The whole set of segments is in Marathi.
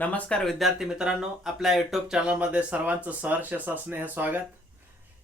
नमस्कार विद्यार्थी मित्रांनो आपल्या युट्यूब चॅनलमध्ये सर्वांचं सहर्ष स्नेह स्वागत.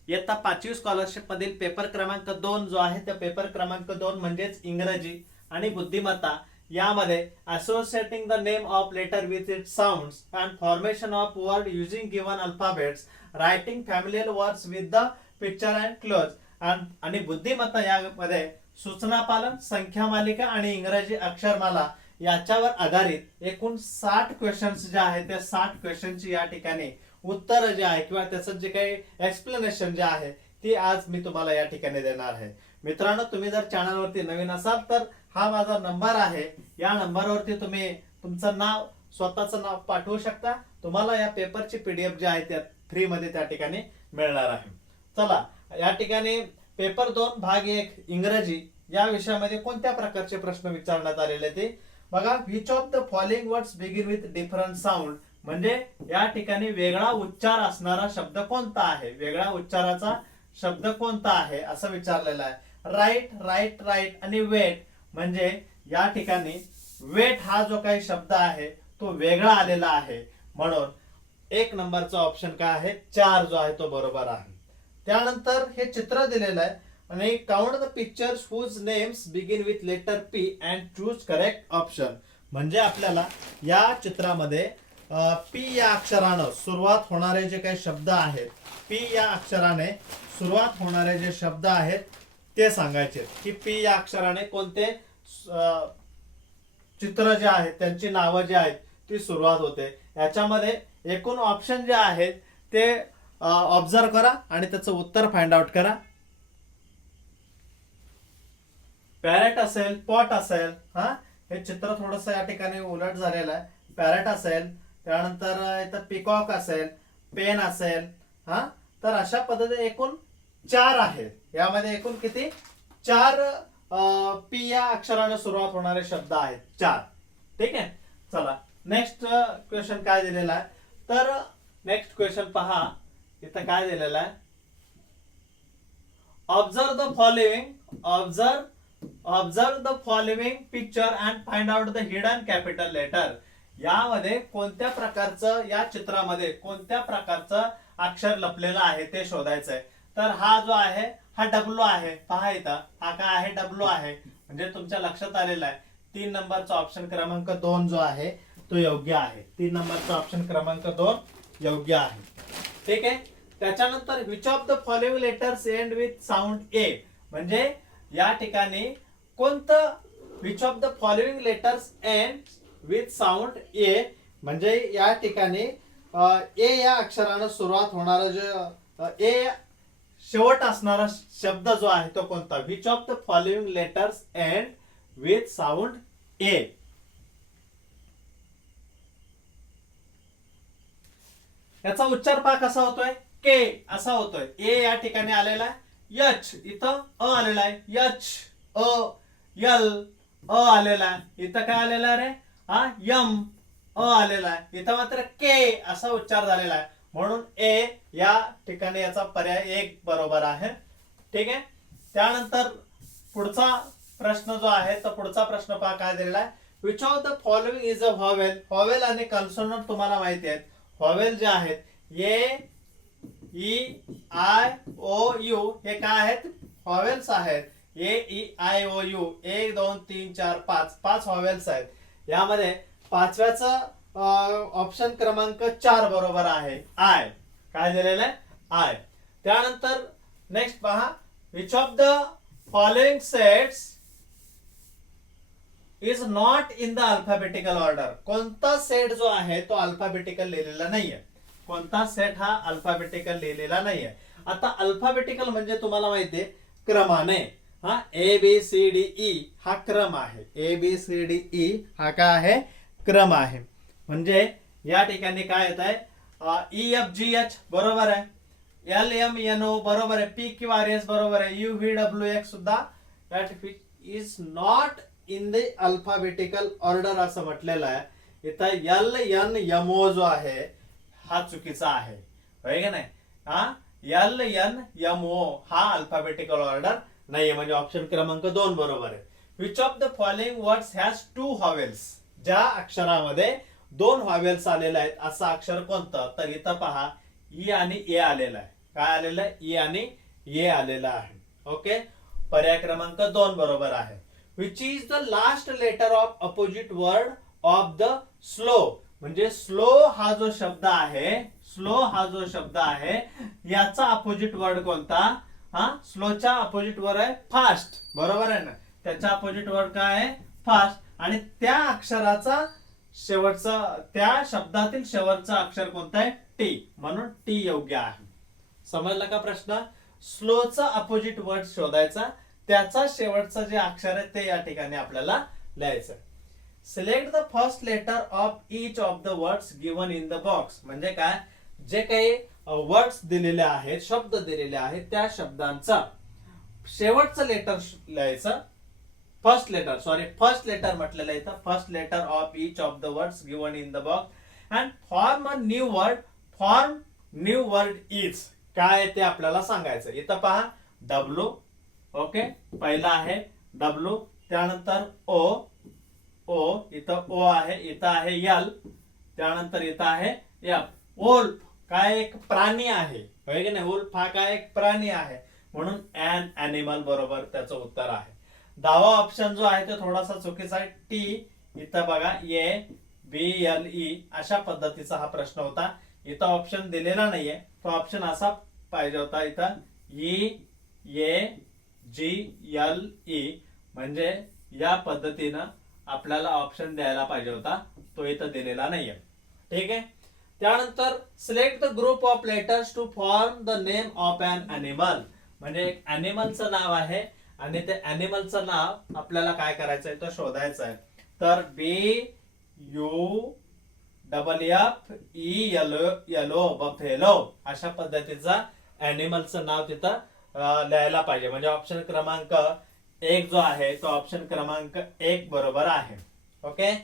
इयत्ता पाचवी स्कॉलरशिप मधील पेपर क्रमांक दोन जो आहे त्या पेपर क्रमांक दोन म्हणजेच इंग्रजी आणि बुद्धिमत्ता. यामध्ये associating the name of letter with it sounds and formation of word using given alphabets writing familiar words with the picture and close आणि बुद्धिमत्ता यामध्ये सूचना पालन संख्या मालिका आणि इंग्रजी अक्षरमाला. याच्यावर आधारित एकूण साठ क्वेश्चन्स जे आहेत त्या साठ क्वेश्चनची या ठिकाणी उत्तर जे आहे किंवा त्याचं जे काही एक्सप्लेनेशन जे आहे ती आज मी तुम्हाला या ठिकाणी देणार आहे. मित्रांनो तुम्ही जर चॅनलवरती नवीन असाल तर हा माझा नंबर आहे. या नंबरवरती तुम्ही तुमचं नाव स्वतःचं नाव पाठवू शकता. तुम्हाला या पेपरची पीडीएफ जी आहे त्या फ्रीमध्ये त्या ठिकाणी मिळणार आहे. चला या ठिकाणी पेपर दोन भाग एक इंग्रजी या विषयामध्ये कोणत्या प्रकारचे प्रश्न विचारण्यात आलेले ते बघा which of the following words begin with different sound म्हणजे या ठिकाणी वेगळा उच्चार असणारा शब्द कोणता आहे? वेगळा उच्चाराचा शब्द कोणता आहे? असं विचारलेलं आहे. राईट राईट राईट आणि वेट म्हणजे या ठिकाणी वेट हा जो काही शब्द आहे तो वेगळा आलेला आहे. म्हणून एक नंबरचा ऑप्शन काय आहे? चार जो आहे तो बरोबर आहे. त्यानंतर हे चित्र दिलेलं आहे. आणि count the pictures whose names begin with letter P and choose correct option म्हणजे आपल्याला या चित्रामध्ये पी या अक्षरानं सुरुवात होणारे जे काही शब्द आहेत पी या अक्षराने सुरुवात होणारे जे शब्द आहेत ते सांगायचे. की पी या अक्षराने कोणते चित्र जे आहेत त्यांची नावं जी आहेत ती सुरुवात होते. याच्यामध्ये एकूण ऑप्शन जे आहेत ते ऑब्झर्व करा आणि त्याचं उत्तर फाइंड आउट करा. पॅरेट असेल पॉट असेल हा? हे चित्र थोडस या ठिकाणी उलट झालेलं आहे. पॅरेट असेल त्यानंतर इथं पिकॉक असेल पेन असेल हा? तर अशा पद्धतीने एकूण चार आहेत. यामध्ये एकूण किती? चार पी या अक्षराने सुरुवात होणारे शब्द आहेत. चार. ठीक आहे? चला नेक्स्ट क्वेश्चन काय दिलेला आहे? तर नेक्स्ट क्वेश्चन पहा. इथं काय दिलेलं आहे? Observe the following observe observe the following picture and find out the hidden capital letter यामध्ये कोणत्या प्रकारचं या चित्रामध्ये कोणत्या प्रकारचं अक्षर लपलेलं आहे ते शोधायचं आहे तर हा जो आहे हा डब्ल्यू आहे. पहा इथं. हा काय आहे? डब्ल्यू आहे. म्हणजे तुमच्या लक्षात आलेला आहे. तीन नंबरचा ऑप्शन क्रमांक दोन जो आहे तो योग्य आहे. तीन नंबरचा ऑप्शन क्रमांक दोन योग्य आहे. ठीक आहे? त्याच्यानंतर which of the following letters end with sound A म्हणजे या ठिकाणी कोणतं which of the following letters end with sound A म्हणजे या ठिकाणी ए या अक्षरानं सुरुवात होणारा जे ए शेवट असणारा शब्द जो आहे तो कोणता? Which of the following letters end with sound A याचा उच्चार पाक कसा होतोय? के असा होतोय. ए या ठिकाणी आलेला आहे. यच इथं अ आलेला आहे. यच अ यल अ आलेला आहे. इथं काय आलेला आहे रे? हा यम अ आलेला आहे. इथं मात्र के असा उच्चार झालेला आहे. म्हणून ए या ठिकाणी याचा पर्याय एक बरोबर आहे. ठीक आहे? त्यानंतर पुढचा प्रश्न जो आहे तर पुढचा प्रश्न पहा काय दिलेला आहे. Which of the following is a vowel vowel आणि कन्सोनंट तुम्हाला माहिती आहेत. हॉवेल जे आहेत A E I O U हे काय आहेत? हॉवेल्स आहेत. A E I O U. एक दोन तीन चार पाच. पाच हॉवेल्स आहेत. यामध्ये पाचव्याचं ऑप्शन क्रमांक चार बरोबर आहे. आय. काय दिलेलं आहे? आय. त्यानंतर नेक्स्ट पहा. Which of the following sets is not in the alphabetical order कोणता सेट जो आहे तो अल्फाबेटिकल लिहिलेला नाहीये. कोणता सेट हा अल्फाबेटिकल लिहिलेला नाहीये. आता अल्फाबेटिकल म्हणजे तुम्हाला माहितीये क्रमाने. हा A B C D E हा क्रम आहे. A B C D E हा काय आहे? क्रम आहे. म्हणजे या ठिकाणी काय येत आहे? ई एफ जी एच बरोबर आहे. एल एम एन ओ बरोबर आहे. पी क्यू आर एस बरोबर आहे. यू व्ही डब्ल्यू एक्स सुद्धा is not in the alphabetical order असं म्हटलेलं आहे. इथं एल एन एम ओ जो आहे हा चुकीचा आहे. होय का नाही? हा? एल एन एम ओ हा अल्फाबेटिकल ऑर्डर नाहीये. म्हणजे ऑप्शन क्रमांक दोन बरोबर आहे. Which of the following words has two vowels ज्या अक्षरामध्ये दोन हॉवेल्स आलेले आहेत असं अक्षर कोणतं? तर इथं पहा ई आणि ए आलेलं आहे. काय आलेलं आहे? ई आणि ए आलेलं आहे. ओके? पर्याय क्रमांक दोन बरोबर आहे. Which is the last letter of opposite word of the slow म्हणजे स्लो हा जो शब्द आहे स्लो हा जो शब्द आहे याचा अपोजिट वर्ड कोणता? हा? स्लोच्या अपोजिट वर्ड आहे फास्ट बरोबर आहे ना? त्याचा अपोजिट वर्ड काय आहे? फास्ट आणि त्या अक्षराचा शेवटचा त्या शब्दातील शेवटचा अक्षर कोणता आहे? टी म्हणून टी योग्य आहे. समजला का प्रश्न? स्लोचा अपोजिट वर्ड शोधायचा. त्याचा शेवटचा जे अक्षर आहे ते या ठिकाणी आपल्याला लिहायचं select the first letter of each of the words given in the box म्हणजे काय? जे काही वर्ड्स दिलेले आहेत शब्द दिलेले आहेत त्या शब्दांचा. शेवटचं लेटर लिहायचं. First letter sorry first letter म्हटलेलं इथं first letter of each of the words given in the box and form a new word form new word is काय आहे ते आपल्याला सांगायचं. इथं पहा डब्ल्यू ओके पहिला आहे डब्ल्यू त्यानंतर ओ ओ इथं ओ आहे इथं आहे यल त्यानंतर इथं आहे एफ ओल्फ काय एक प्राणी आहे की नाही? ओल्फ हा काय? एक प्राणी आहे. म्हणून एन अॅनिमल बरोबर त्याचं उत्तर आहे. दहावा ऑप्शन जो आहे तो थोडासा चुकीचा आहे. टी इथं बघा ए बी एल ई अशा पद्धतीचा हा प्रश्न होता. इथं ऑप्शन दिलेला नाहीये. तो ऑप्शन असा पाहिजे होता इथं. E A G L E म्हणजे या पद्धतीनं आपल्याला ऑप्शन द्यायला पाहिजे होता. तो इथं दिलेला नाहीये. ठीक आहे? त्यानंतर select the group of letters to form the name of an animal म्हणजे एक अॅनिमलचं नाव आहे. आणि ते अॅनिमलचं नाव आपल्याला काय करायचं आहे तर शोधायचं आहे तर B U double F E yellow yellow buffalo अशा पद्धतीचा अॅनिमलचं नाव तिथं लिहायला पाहिजे. म्हणजे ऑप्शन क्रमांक एक जो आहे तो ऑप्शन क्रमांक एक बरोबर आहे. Okay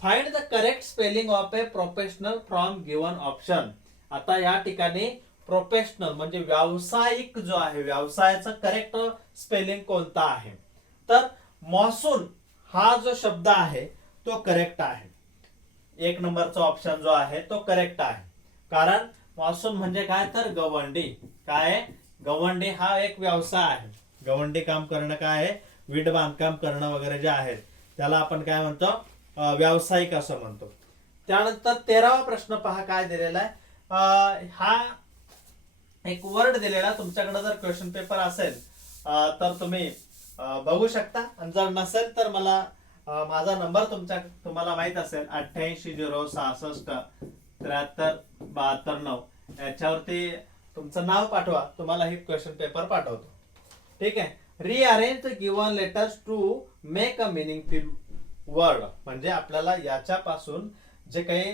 find the correct spelling of a professional from given option आता या ठिकाणी प्रोफेशनल म्हणजे व्यावसायिक जो आहे व्यवसायाचा करेक्ट स्पेलिंग कोणता आहे? तर मॉसून हा जो शब्द आहे तो करेक्ट आहे. एक नंबरचा ऑप्शन जो आहे तो करेक्ट आहे. कारण मॉसून म्हणजे काय? तर गवंडी. काय? गवंडी हा एक व्यवसाय आहे. गवंडी काम करणं काय आहे? वीट बांधकाम करणं वगैरे जे आहे त्याला आपण काय म्हणतो? व्यावसायिक असं म्हणतो. त्यानंतर तेरावा प्रश्न पहा काय दिलेला आहे? हा एक वर्ड दिलेला तुमच्याकडे जर क्वेश्चन पेपर असेल तर तुम्ही बघू शकता. आणि जर नसेल तर मला माझा नंबर तुमच्या तुम्हाला माहीत असेल अठ्ठ्याऐंशी झिरो सहासष्ट त्र्याहत्तर बहात्तर नऊ. याच्यावरती तुमचं नाव पाठवा. तुम्हाला हे क्वेश्चन पेपर पाठवतो. ठीक आहे. Rearrange given letters to make a meaningful word म्हणजे आपल्याला याच्यापासून जे काही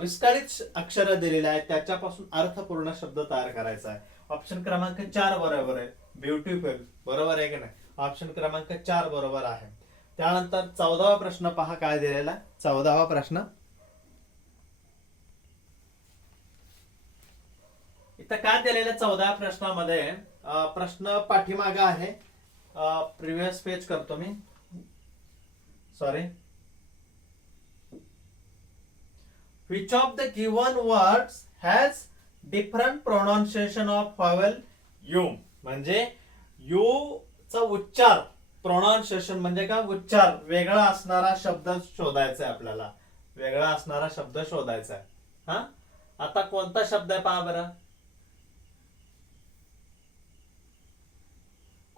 विस्कळीत अक्षर दिलेले आहेत त्याच्यापासून अर्थपूर्ण शब्द तयार करायचा आहे. ऑप्शन क्रमांक चार बरोबर आहे. ब्युटिफुल बरोबर आहे की नाही? ऑप्शन क्रमांक चार बरोबर आहे. त्यानंतर चौदावा प्रश्न पहा काय दिलेला चौदावा प्रश्न. इथं काय दिलेलं चौदा प्रश्नामध्ये? प्रश्न पाठीमागा आहे. प्रिव्हियस पेज करतो मी. Sorry which of the given words has different pronunciation of vowel U म्हणजे यू चा उच्चार प्रोनाउन्सिएशन म्हणजे का? उच्चार. वेगळा असणारा शब्द शोधायचा आहे आपल्याला. वेगळा असणारा शब्द शोधायचा आहे. हा? आता कोणता शब्द आहे पहा बरं.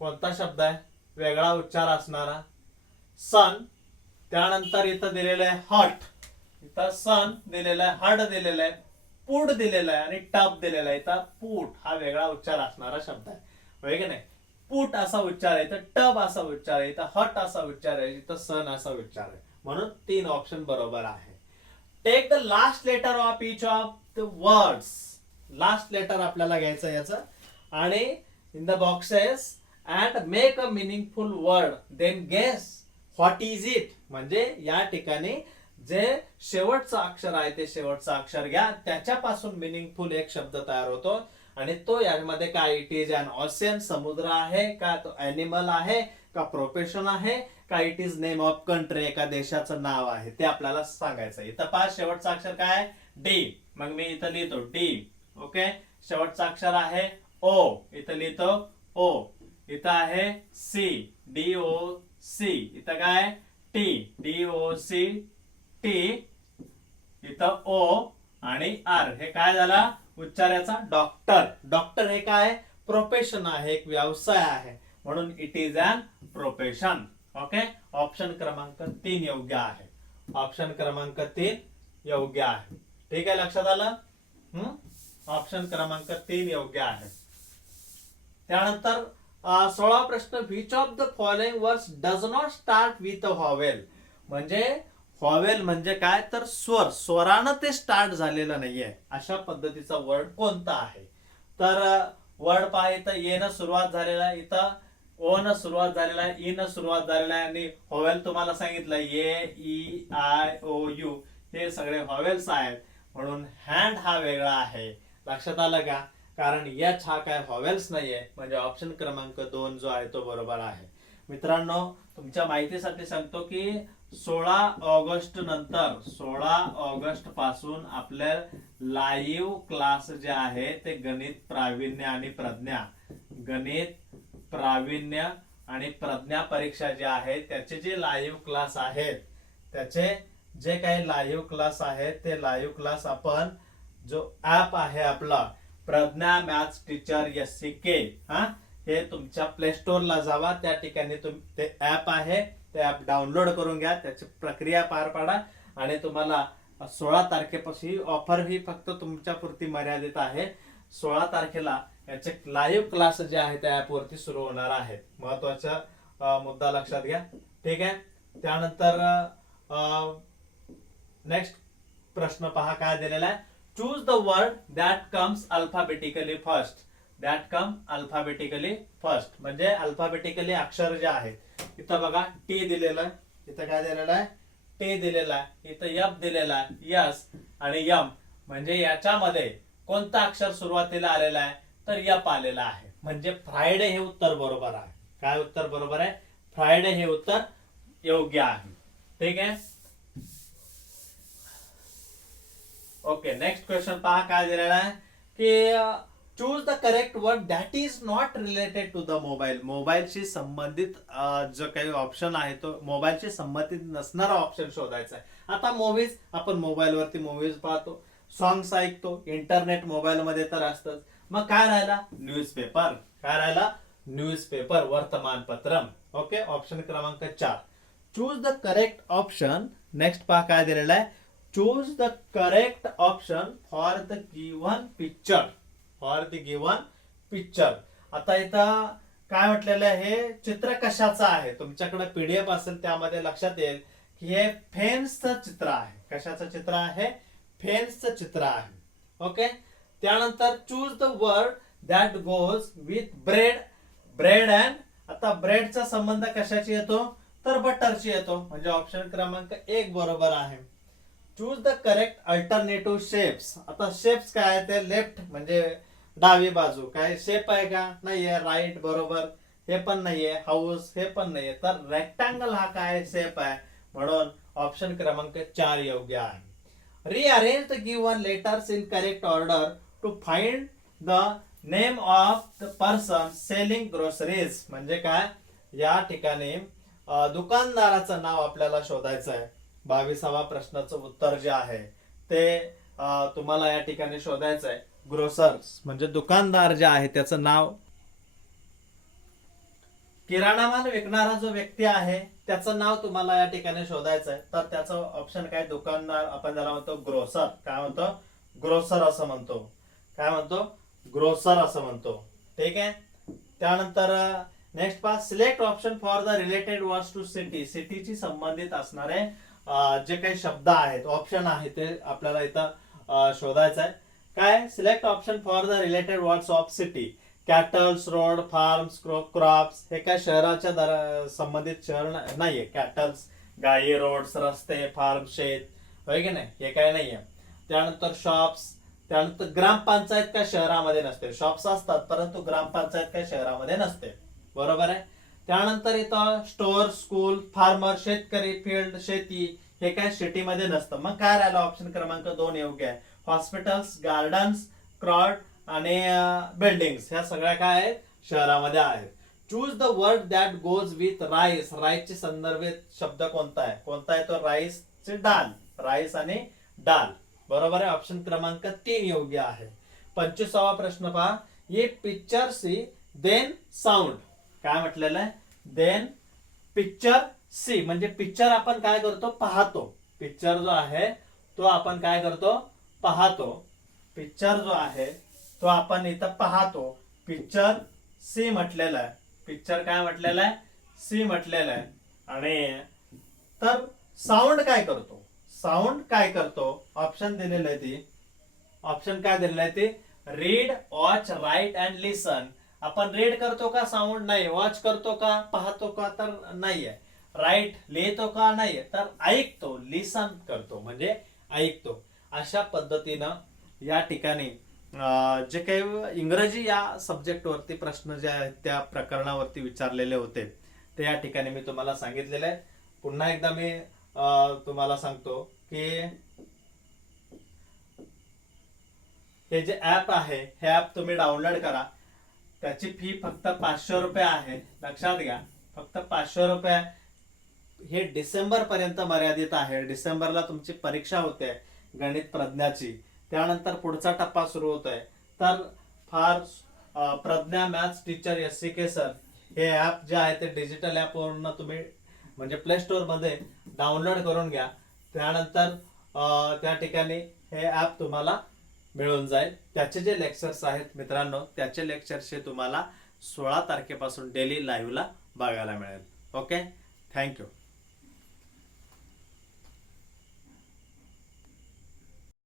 कोणता शब्द आहे? वेगळा उच्चार असणारा. सन त्यानंतर इथं दिलेलं आहे हट इथं सन दिलेलं आहे हड दिलेलं आहे पूड दिलेलं आहे आणि टप दिलेला आहे. इथं पूट हा वेगळा उच्चार असणारा शब्द आहे. होय की नाही? पूट असा उच्चार आहे इथं टब असा उच्चार आहे इथं हट असा उच्चार आहे इथं सन असा उच्चार आहे. म्हणून तीन ऑप्शन बरोबर आहे. Take the last letter of each of the words last letter आपल्याला घ्यायचं याचं. आणि in the boxes and make a meaningful word then guess what is it म्हणजे या ठिकाणी जे शेवटचं अक्षर आहे ते शेवटचं अक्षर घ्या. त्याच्यापासून मिनिंगफुल एक शब्द तयार होतो. आणि तो यामध्ये काय इट इज अन ऑसियन समुद्र आहे का तो अॅनिमल आहे का प्रोफेशन आहे का it is name of country एका देशाचं नाव आहे ते आपल्याला सांगायचं इथं पाच शेवटचं अक्षर काय आहे? डी मग मी इथं लिहितो डी ओके शेवटचं अक्षर आहे ओ इथं लिहितो ओ इथं आहे सी डी ओ सी इथं काय? T D O C T इथं ओ आणि आर हे काय झाला? उच्चाराचा डॉक्टर. डॉक्टर हे काय? प्रोफेशन आहे एक व्यवसाय आहे. म्हणून it is an profession okay option क्रमांक तीन योग्य आहे. ऑप्शन क्रमांक तीन योग्य आहे. ठीक आहे लक्षात आलं? ऑप्शन क्रमांक तीन योग्य आहे. त्यानंतर सोळा प्रश्न which of the following words does not start with a vowel म्हणजे हॉवेल म्हणजे काय? तर स्वर. स्वरानं ते स्टार्ट झालेलं नाहीये. अशा पद्धतीचा वर्ड कोणता आहे? तर वर्ड पहा इथं येणं सुरुवात झालेला आहे इथं ओ न सुरुवात झालेला आहे ई न सुरुवात झालेला आहे आणि हॉवेल तुम्हाला सांगितलं A E I O U हे सगळे हॉवेल्स आहेत. म्हणून हँड हा वेगळा आहे. लक्षात आलं का? कारण एच हा काय व्हॉवेल्स नाहीये. म्हणजे ऑप्शन क्रमांक दोन जो आहे तो बरोबर आहे. मित्रांनो तुमच्या माहितीसाठी सांगतो की सोळा ऑगस्ट नंतर सोळा ऑगस्टपासून आपल्या लाईव्ह क्लास जे आहे ते गणित प्रावीण्य आणि प्रज्ञा. गणित प्रावीण्य आणि प्रज्ञा परीक्षा जे आहे त्याचे जे लाईव्ह क्लास आहेत त्याचे जे काही लाईव्ह क्लास आहेत ते लाईव्ह क्लास आपण जो ऍप आहे आपला Pragya maths teacher S C K हा? हे तुमच्या प्ले स्टोअरला जावा. त्या ठिकाणी तुम ते ऍप आहे. ते ऍप डाउनलोड करून घ्या. त्याची प्रक्रिया पार पाडा. आणि तुम्हाला सोळा तारखेपासून ऑफर ही फक्त तुमच्या पुरती मर्यादित आहे. सोळा तारखेला याचे लाईव्ह क्लास जे आहे त्या ॲपवरती सुरू होणार आहेत महत्त्वाचा मुद्दा लक्षात घ्या. ठीक आहे? त्यानंतर नेक्स्ट प्रश्न पहा काय दिलेला आहे? Choose the word that comes alphabetically first that come alphabetically first म्हणजे अल्फाबेटिकली अक्षर जे आहेत. इथं बघा टी दिलेलं आहे. इथं काय दिलेलं आहे? टी दिलेला आहे. इथं यप दिलेला आहे. यस आणि यम म्हणजे याच्यामध्ये कोणतं अक्षर सुरुवातीला आलेला आहे? तर यप आलेला आहे. म्हणजे फ्रायडे हे उत्तर बरोबर आहे. काय उत्तर बरोबर आहे? फ्रायडे हे उत्तर योग्य आहे. ठीक आहे? ओके नेक्स्ट क्वेश्चन पहा काय दिलेला आहे? की choose the correct word that is not related to the mobile मोबाईलशी संबंधित जो काही ऑप्शन आहे तो मोबाईलशी संबंधित नसणारा ऑप्शन शोधायचा आहे. आता मूवीज आपण मोबाईलवरती मूवीज पाहतो. सॉंग्स ऐकतो. इंटरनेट मोबाईलमध्ये तर असतच. मग काय राहिला? न्यूजपेपर काय राहिला? न्यूजपेपर वर्तमानपत्र. ओके ऑप्शन क्रमांक चार. Choose the correct option next पहा काय दिलेला आहे? Choose the correct option for the given picture for the given picture आता इथं काय म्हटलेलं आहे? हे चित्र कशाचं आहे? तुमच्याकडे पीडीएफ असेल त्यामध्ये लक्षात येईल की हे फेन्सचं चित्र आहे. कशाचं चित्र आहे? फेन्सचं चित्र आहे. ओके त्यानंतर choose the word that goes with bread bread and आता ब्रेडचा संबंध कशाची येतो? तर बटरची येतो. म्हणजे ऑप्शन क्रमांक एक बरोबर आहे. Choose the correct alternative shapes आता शेप्स काय आहे ते लेफ्ट म्हणजे डावी बाजू. काय शेप आहे का? नाहीये. राईट बरोबर. हे पण नाहीये. हाऊस हे पण नाहीये. तर रेक्टँगल हा काय शेप आहे? म्हणून ऑप्शन क्रमांक चार योग्य आहे. Rearrange the given letters in correct order to find the name of the person selling groceries म्हणजे काय? या ठिकाणी दुकानदाराचं नाव आपल्याला शोधायचं आहे. बावीसावा प्रश्नाचं उत्तर जे आहे ते तुम्हाला या ठिकाणी शोधायचं आहे ग्रोसर्स म्हणजे दुकानदार जे आहे त्याचं नाव? किराणा माल विकणारा जो व्यक्ती आहे त्याचं नाव तुम्हाला या ठिकाणी शोधायचं आहे तर त्याचं ऑप्शन काय? दुकानदार आपण ज्याला म्हणतो ग्रोसर काय म्हणतो? ग्रोसर असं म्हणतो. काय म्हणतो? ग्रोसर असं म्हणतो. ठीक आहे? त्यानंतर next pass select option for the related words to city सिटीची संबंधित असणारे जे काही शब्द आहेत ऑप्शन आहे ते आपल्याला इथं शोधायचं आहे काय? Select option for the related words of city cattles road farms crops हे काय शहराच्या दर- संबंधित शहर नाहीये. कॅटल्स गाई रोड्स रस्ते फार्म शेत. होय की नाही? हे काय नाहीये. त्यानंतर शॉप्स त्यानंतर ग्रामपंचायत काय शहरामध्ये नसते. शॉप्स असतात परंतु ग्रामपंचायत काय शहरामध्ये नसते. बरोबर आहे? त्यानंतर इथं स्टोअर स्कूल फार्मर शेतकरी फील्ड शेती हे काय सिटीमध्ये नसतं. मग काय राहिलं? ऑप्शन क्रमांक दोन योग्य आहे. हॉस्पिटल्स गार्डन्स क्रॉड आणि बिल्डिंग्स. ह्या सगळ्या काय आहेत? शहरामध्ये आहेत. Choose the word that goes with rice राईसचे संदर्भित शब्द कोणता आहे? कोणता आहे तो? राईस चे डाल. राईस आणि डाल. बरोबर आहे? ऑप्शन क्रमांक तीन योग्य आहे. पंचवीसावा प्रश्न पहा. ये पिक्चर सी देन साऊंड काय म्हटलेलं आहे? देन पिक्चर सी म्हणजे पिक्चर आपण काय करतो? पाहतो. पिक्चर जो आहे तो आपण काय करतो? पाहतो. पिक्चर जो आहे तो आपण इथं पाहतो. पिक्चर सी म्हटलेलं आहे. पिक्चर काय म्हटलेलं आहे? सी म्हटलेलं आहे. आणि तर साऊंड काय करतो? साऊंड काय करतो? ऑप्शन दिलेलं आहे ती. ऑप्शन काय दिलेलं आहे ते? Read watch write and listen आपण रेड करतो का साऊंड नाही वॉच करतो का पाहतो का तर नाहीये. राईट लिहितो का नाहीये तर ऐकतो लिसन करतो म्हणजे ऐकतो. अशा पद्धतीनं या ठिकाणी जे काही इंग्रजी या सब्जेक्टवरती प्रश्न जे आहेत त्या प्रकरणावरती विचारलेले होते ते या ठिकाणी मी तुम्हाला सांगितलेले आहे पुन्हा एकदा मी तुम्हाला सांगतो की हे जे ऍप आहे हे ऍप तुम्ही डाउनलोड करा. त्याची फी फक्त पाचशे रुपये आहे. लक्षात घ्या. फक्त पाचशे रुपये हे डिसेंबर पर्यंत मर्यादित आहे. डिसेंबरला तुमची परीक्षा होते गणित प्रज्ञाची. त्यानंतर पुढचा टप्पा सुरू होतोय. तर फार Pragya maths teacher S C K sir हे ॲप जे आहे ते डिजिटल ॲपवरून तुम्ही म्हणजे प्ले स्टोअरमध्ये डाउनलोड करून घ्या. त्यानंतर त्या ठिकाणी हे ॲप तुम्हाला मिळून जाईल. त्याचे जे लेक्चर्स आहेत मित्रांनो त्याचे लेक्चर्स हे तुम्हाला सोळा तारखेपासून डेली लाईव्हला बघायला मिळेल. Okay thank you